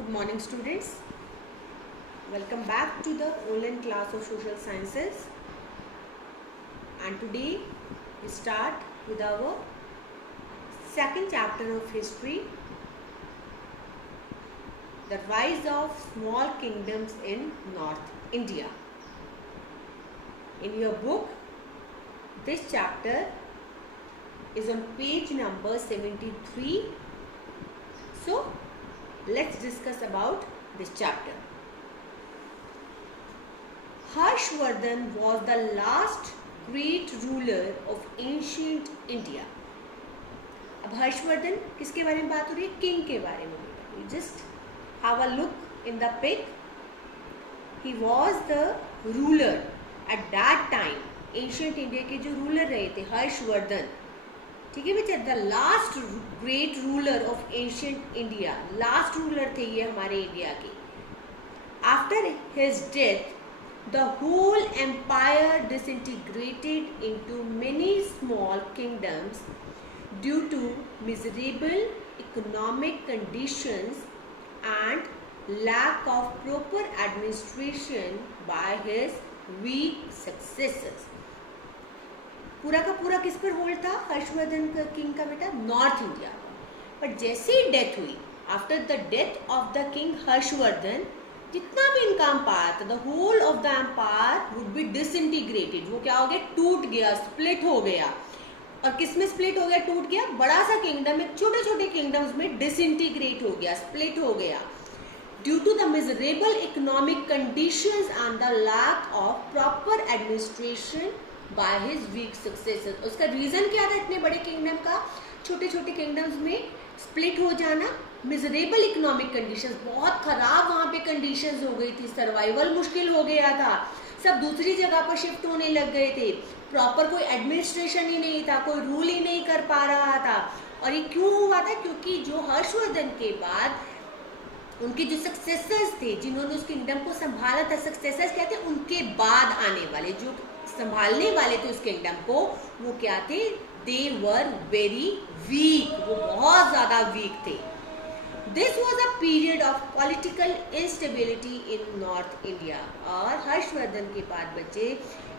Good morning, students. Welcome back to the online class of social sciences. And today we start with our second chapter of history, the rise of small kingdoms in North India. In your book, this chapter is on page number 73. So let's discuss about this chapter. Harshvardhan was the last great ruler of ancient India. अब हर्षवर्धन किसके बारे में बात हो रही है? King के बारे में. You just have a look in the pic. He was the ruler at that time. Ancient India के जो ruler रहे थे हर्षवर्धन, ठीक है बच्चा, the last great ruler of ancient India, last ruler थे ये हमारे इंडिया के. After his death the whole empire disintegrated into many small kingdoms due to miserable economic conditions and lack of proper administration by his weak successors. पूरा का पूरा किस पर hold था? हर्षवर्धन का किंग का बेटा, नॉर्थ इंडिया. बट जैसे ही डेथ हुई, after the death of the king Harshavardhan, जितना भी इनका एम्पायर था, the whole of the empire would be disintegrated. वो क्या हो गया? टूट गया, स्प्लिट हो गया. और किस में स्प्लिट हो गया, टूट गया? बड़ा सा किंगडम में छोटे छोटे किंगडम्स में डिसइंटीग्रेट हो गया, स्प्लिट हो गया, due to the miserable economic conditions and the lack of proper administration by his weak successor. उसका रीजन क्या था इतने बड़े किंगडम का छोटे छोटे किंगडम्स में स्प्लिट हो जाना? मिजरेबल इकोनॉमिक कंडीशंस, बहुत खराब वहाँ पे कंडीशंस हो गई थी, सर्वाइवल मुश्किल हो गया था, सब दूसरी जगह पर शिफ्ट होने लग गए थे, प्रॉपर कोई एडमिनिस्ट्रेशन ही नहीं था, कोई रूल ही नहीं कर पा रहा था. और ये क्यों हुआ था? क्योंकि जो हर्षवर्धन के बाद उनके जो सक्सेसर्स थे, जिन्होंने उस किंगडम को संभाला था, सक्सेसर्स क्या थे? उनके बाद आने वाले जो संभालने वाले थे उस किंगडम को, वो क्या थे? दे वर वेरी वीक, वो बहुत ज्यादा वीक थे. This was a period of political instability in north India. और हर्षवर्धन के बाद बच्चे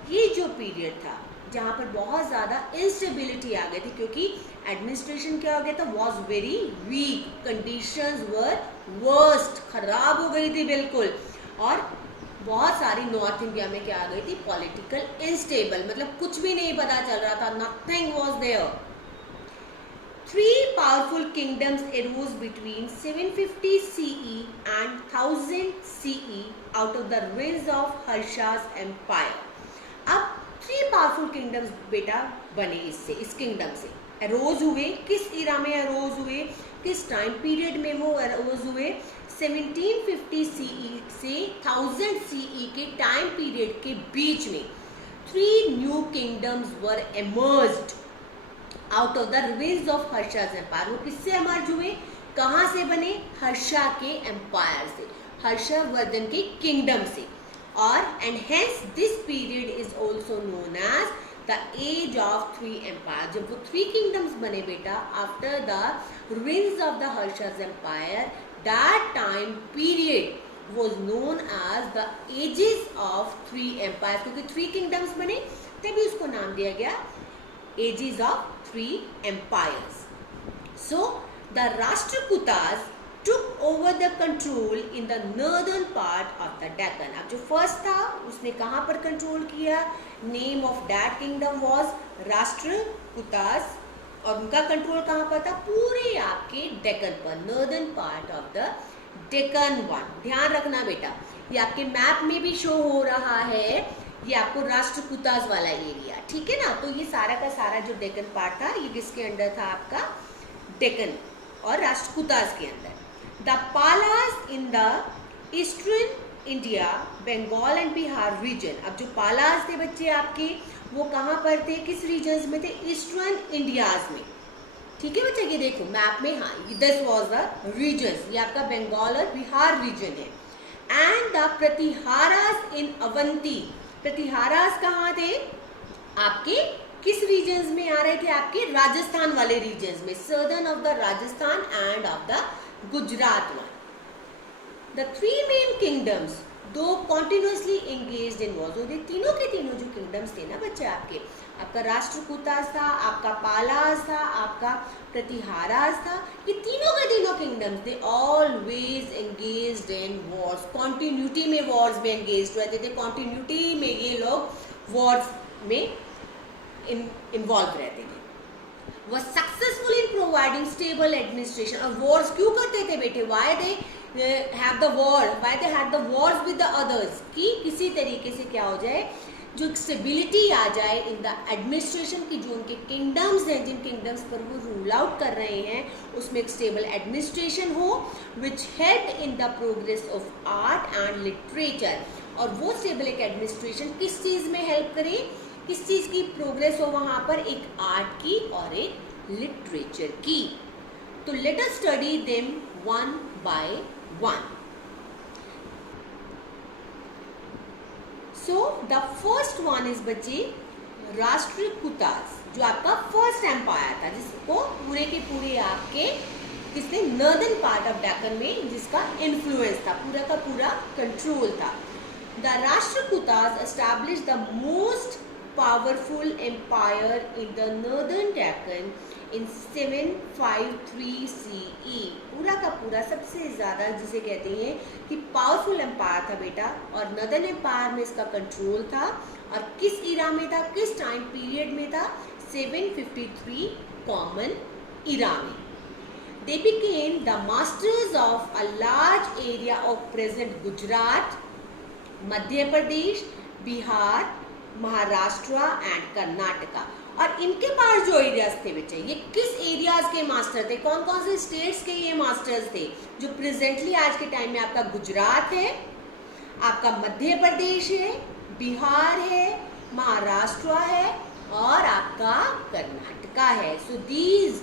ये जो पीरियड था जहाँ पर बहुत ज़्यादा इंस्टेबिलिटी आ गई थी, क्योंकि एडमिनिस्ट्रेशन क्या हो गया था? Was very weak, conditions were worst, खराब हो गई थी बिल्कुल. और बहुत सारी नॉर्थ इंडिया में क्या आ गई थी? पॉलिटिकल इंस्टेबल, मतलब कुछ भी नहीं पता चल रहा था, nothing was there. 3 powerful kingdoms arose between 750 CE and 1000 CE out of the ruins of Harsha's empire. अब 3 पावरफुल किंगडम्स बेटा बने इससे, इस किंगडम से अरोज हुए. किस इरा में अरोज हुए? किस टाइम पीरियड में वो अरोज हुए? 1750 CE से 1000 CE के टाइम पीरियड के बीच में 3 new kingdoms were emerged out of the ruins of Harsha's empire. वो किससे एमर्ज हुए? कहाँ से बने? हर्षा के एम्पायर से, हर्षवर्धन के किंगडम से. और and hence this period is also known as the age of 3 empire. जब वो 3 किंगडम्स बने बेटा after the ruins of the Harsha's empire, that time period was known as the ages of 3 empire. क्योंकि 3 kingdoms बने तभी उसको नाम दिया गया ages of 3 empires. So the Rashtrakutas took over the control in the northern part of the Deccan. अब जो first था उसने कहाँ पर कंट्रोल किया? Name of that kingdom was Rashtrakutas. और उनका कंट्रोल कहाँ पर था? पूरे आपके डेक्कन पर, northern part of the Deccan one. ध्यान रखना बेटा, ये आपके मैप में भी शो हो रहा है, ये आपको राष्ट्रकूटास वाला एरिया, ठीक है ना. तो ये सारा का सारा जो डेक्कन पार्ट था, ये किसके अंडर था? आपका डेक्कन और राष्ट्रकूटास के अंदर. The Palas in the eastern India, Bengal and Bihar region. अब जो पालास थे बच्चे आपके, वो कहाँ पर थे? किस रीजन्स में थे? ईस्टर्न इंडियाज में, ठीक है बच्चे. ये देखो मैप में, हाँ, दिस वॉज द रीजन्स. ये आपका बंगाल और बिहार रीजन है. एंड द प्रतिहारास इन अवंती. प्रतिहारास कहाँ थे? आपके किस रीजन्स में आ रहे थे? आपके राजस्थान वाले रीजन्स में, southern of the Rajasthan end of the Gujarat one. The three main kingdoms दो कॉन्टिन्यूसली एंगेज्ड इन वॉर्स। ये तीनों के तीनों जो किंगडम्स थे ना बच्चे आपके, आपका राष्ट्रकूटास था, आपका पालास था, आपका प्रतिहारास था, ये तीनों के तीनों kingdoms they always engaged in Wars. Continuity में वॉर्स में एंगेज्ड रहते थे, कॉन्टिन्यूटी में ये लोग वॉर्स में इन्वॉल्व रहते थे। was successful in providing stable administration। और wars क्यों करते थे बेटे? why they have the war, why they had the wars with the others, कि किसी तरीके से क्या हो जाए, जो स्टेबिलिटी आ जाए इन द एडमिनिस्ट्रेशन की, जो उनके किंगडम्स हैं, जिन किंगडम्स पर वो रूल आउट कर रहे हैं, उसमें एक स्टेबल एडमिनिस्ट्रेशन हो which help in the progress of art and literature. और वो स्टेबल एक एडमिनिस्ट्रेशन किस चीज़ में हेल्प करे, किस चीज़ की प्रोग्रेस हो वहाँ पर, एक आर्ट की और एक लिटरेचर की। तो let us study them one by one. So the first one is बच्चे राष्ट्रकूटास, जो आपका फर्स्ट एम्पायर था, जिसको पूरे के पूरे आपके किसने, नॉर्दर्न पार्ट ऑफ डेक्कन में जिसका इन्फ्लुएंस था, पूरा का पूरा कंट्रोल था। The Rashtrakutas established the most powerful empire in the northern Deccan in 753 CE। पूरा का पूरा सबसे ज़्यादा जिसे कहते हैं कि पावरफुल एम्पायर था बेटा, और नॉर्दर्न एम्पायर में इसका कंट्रोल था। और किस इरा में था, किस टाइम पीरियड में था, 753 कॉमन इरा में। They became the masters of a large area of present Gujarat, Madhya Pradesh, Bihar, Maharashtra and Karnataka. और इनके पास जो एरियाज थे बेटे, ये किस एरियाज के मास्टर थे, कौन कौन से स्टेट्स के ये मास्टर्स थे, जो प्रेजेंटली आज के टाइम में आपका गुजरात है, आपका मध्य प्रदेश है, बिहार है, महाराष्ट्र है और आपका कर्नाटका है। सो दीज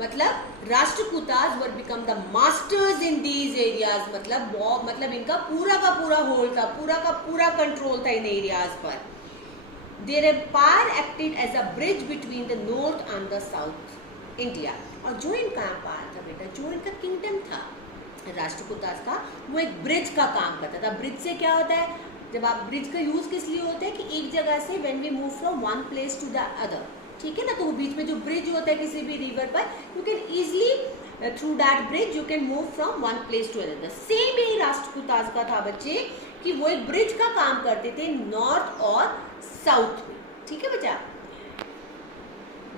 मतलब Rashtrakutas were become the masters in these areas. मतलब इनका पूरा का पूरा होल्ड था, पूरा का पूरा कंट्रोल था इन एरियाज पर। Their empire acted as a bridge between the north and the south India। और जो इनका एम्पायर था बेटा, जो इनका किंगडम था राष्ट्रकूटास का, वो एक ब्रिज का काम करता था। ब्रिज से क्या होता है, जब आप ब्रिज का यूज किस लिए होता है कि एक जगह से when we move from one place to the other, ठीक है ना, तो वो बीच में जो ब्रिज होता है किसी भी रिवर पर, you can easily through that bridge you can move from one place to other. Same ही राष्ट्रकूटास का था बच्चे, कि वो एक ब्रिज का काम करते थे नॉर्थ और साउथ में, ठीक है बच्चा।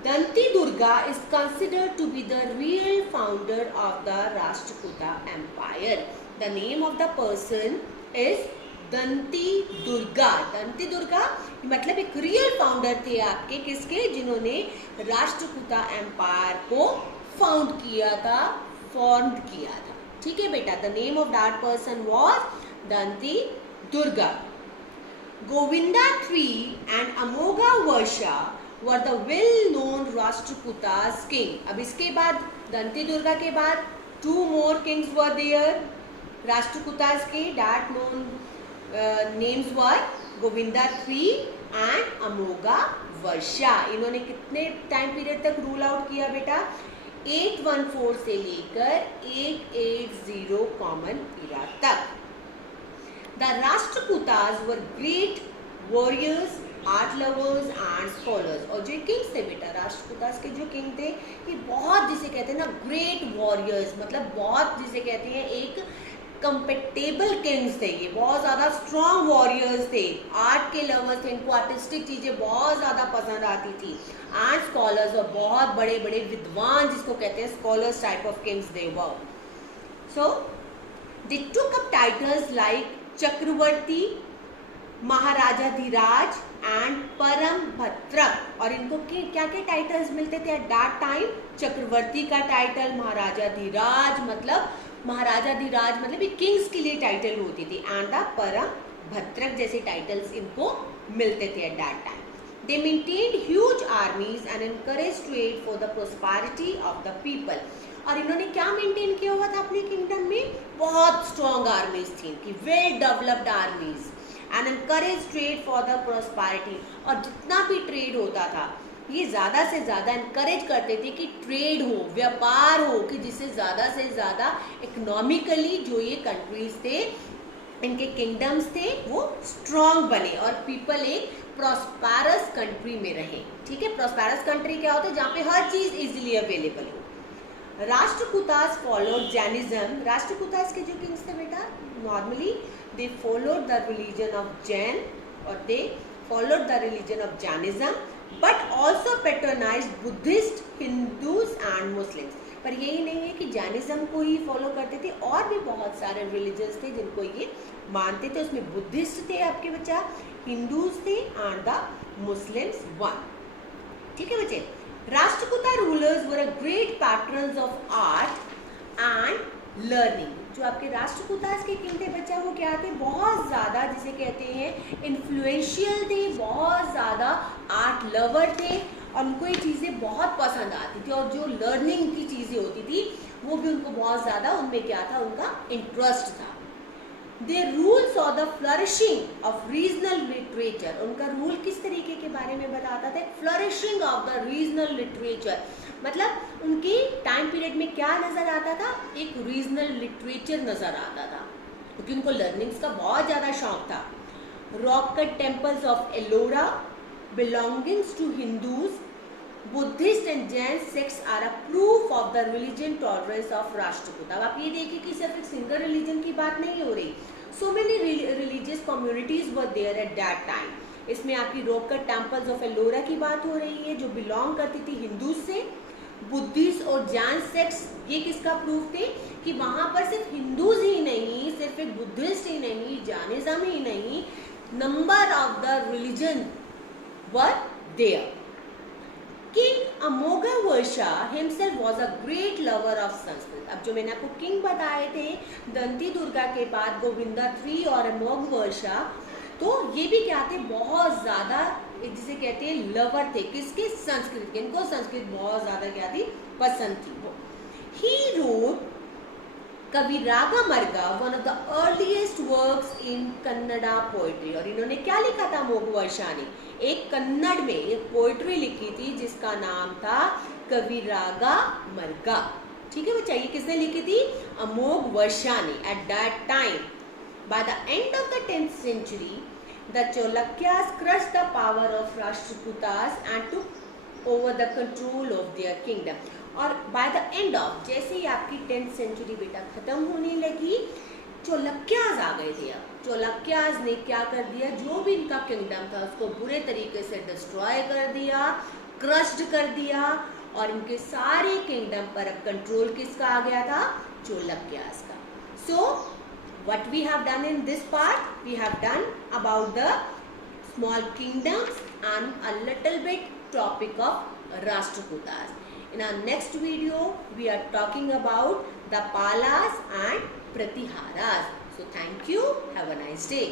Danti Durga is considered to be the real founder of the Rashtrakuta empire. The name of the person is Danti Durga. Danti Durga मतलब एक रियल फाउंडर थे आपके, किसके, जिन्होंने राष्ट्रकूटा एम्पायर को फाउंड किया था, फॉर्म किया था, ठीक है बेटा। The name of that person was Danti Durga. Govinda III and Amoga Varsha were the well-known Rashtrakutas king। अब इसके बाद दंती दुर्गा के बाद 2 more kings were there Rashtrakutas के, that known names were Govinda III and Amoga Varsha। इन्होंने कितने टाइम पीरियड तक rule out किया बेटा, 814 से लेकर 880 कॉमन इरा तक। The Rashtrakutas were great warriors, art lovers and scholars। और जो किंग्स थे बेटा, राष्ट्रकूटास के जो किंग थे, ये बहुत जिसे कहते हैं ना ग्रेट वॉरियर्स, मतलब बहुत जिसे कहते हैं एक कंपेटेबल किंग्स थे। ये बहुत ज़्यादा स्ट्रॉन्ग वॉरियर्स थे, आर्ट के लवर्स थे, इनको आर्टिस्टिक चीज़ें बहुत ज़्यादा पसंद आती थी, एंड स्कॉलर्स, और बहुत बड़े बड़े विद्वान जिसको कहते हैं scholars type of kings they were. So they took up titles like Chakravarti, Maharajadhiraja and परम भद्रक। और इनको क्या क्या टाइटल्स मिलते थे एट दैट टाइम, चक्रवर्ती का टाइटल, महाराजाधिराज मतलब ये किंग्स के लिए टाइटल होती थी, एंड द परम भद्रक जैसे टाइटल्स इनको मिलते थे at that time. They maintained huge आर्मीज and encourage trade for the prosperity of the people. और इन्होंने क्या मेंटेन किया हुआ था अपने किंगडम में, बहुत स्ट्रॉन्ग आर्मीज थी कि well developed आर्मीज, and encourage trade for the prosperity. और जितना भी ट्रेड होता था ये ज़्यादा से ज़्यादा इनकरेज करते थे कि ट्रेड हो, व्यापार हो, कि जिससे ज़्यादा से ज़्यादा इकोनॉमिकली जो ये कंट्रीज थे, इनके किंगडम्स थे, वो स्ट्रॉन्ग बने और पीपल एक प्रॉस्पेरस कंट्री में रहे। ठीक है, प्रॉस्पेरस कंट्री क्या होता है? जहाँ पे हर चीज़ इजीली अवेलेबल हो। Rashtrakutas followed Jainism. राष्ट्रकूटास के जो किंग्स थे बेटा, normally they followed the religion of Jain और they followed the religion of Jainism, but also patronised Buddhist, Hindus and Muslims. पर यही नहीं है कि जैनिज्म को ही फॉलो करते थे, और भी बहुत सारे रिलीजन्स थे जिनको ये मानते थे। उसमें बुद्धिस्ट थे आपके बच्चा, हिंदूज थे एंड द मुस्लिम्स वन। ठीक है बच्चे, Rashtrakuta rulers were a great patrons of art and learning. जो आपके राष्ट्रकूटास के किंग थे बच्चा, वो क्या थे? बहुत ज़्यादा, जिसे कहते हैं इन्फ्लुएंशियल थे, बहुत ज़्यादा आर्ट लवर थे और उनको ये चीज़ें बहुत पसंद आती थी, और जो लर्निंग की चीज़ें होती थी वो भी उनको बहुत ज़्यादा, उनमें क्या था? उनका इंटरेस्ट था। They rule saw the flourishing of regional literature. उनका रूल किस तरीके के बारे में बताता था? Flourishing of the regional literature, मतलब उनके टाइम पीरियड में क्या नज़र आता था? एक रीजनल लिटरेचर नज़र आता था, क्योंकि उनको लर्निंग्स का बहुत ज़्यादा शौक था। Rock cut temples of Ellora belongings to Hindus, Buddhist and Jain sects are a proof of the religion tolerance of Rashtrakuta. अब आप ये देखिए कि सिर्फ एक सिंगल रिलीजन की बात नहीं हो रही, so many religious communities were there at that time। इसमें आपकी rock cut temples of Ellora की बात हो रही है, जो बिलोंग करती थी हिंदू से। बुद्धिस्ट और जैन सेक्ट्स, ये किसका प्रूफ थे? कि वहाँ पर सिर्फ हिंदूज ही नहीं, सिर्फ एक बुद्धिस्ट ही नहीं, जैनिज्म ही नहीं, number of the religion were there। King Amoghavarsha himself was a great lover of Sanskrit। अब जो मैंने आपको किंग बताए थे दंती दुर्गा के बाद गोविंदा III और अमोघवर्षा, तो ये भी क्या थे? बहुत ज़्यादा, जिसे कहते हैं लवर थे, किसके? संस्कृत के। इनको संस्कृत बहुत ज़्यादा क्या थी? पसंद थी वो। He wrote Kavirajamarga, one of the earliest works in Kannada poetry. और इन्होंने क्या लिखा था? अमोघवर्षा ने एक कन्नड़ में एक पोइट्री लिखी थी जिसका नाम था कविरागा मर्गा। ठीक है बच्चा, ये किसने लिखी थी? अमोघवर्षा ने। At that time, by the end of the 10th century, the Cholakya's crushed the power of Rashtrakutas and took over the control of their kingdom। और बाय द एंड ऑफ, जैसे ही आपकी 10th century बेटा खत्म होने लगी, चोलक्याज आ गए थे। अब चोलक्याज ने क्या कर दिया? जो भी इनका किंगडम था उसको बुरे तरीके से डिस्ट्रॉय कर दिया, क्रश्ड कर दिया, और इनके सारे किंगडम पर अब कंट्रोल किसका आ गया था? चोलक्याज का। So what we have done in this part, we have done about the small kingdoms and a little bit topic of Rashtrakutas. In our next video, we are talking about the Palas and Pratiharas. So thank you. Have a nice day.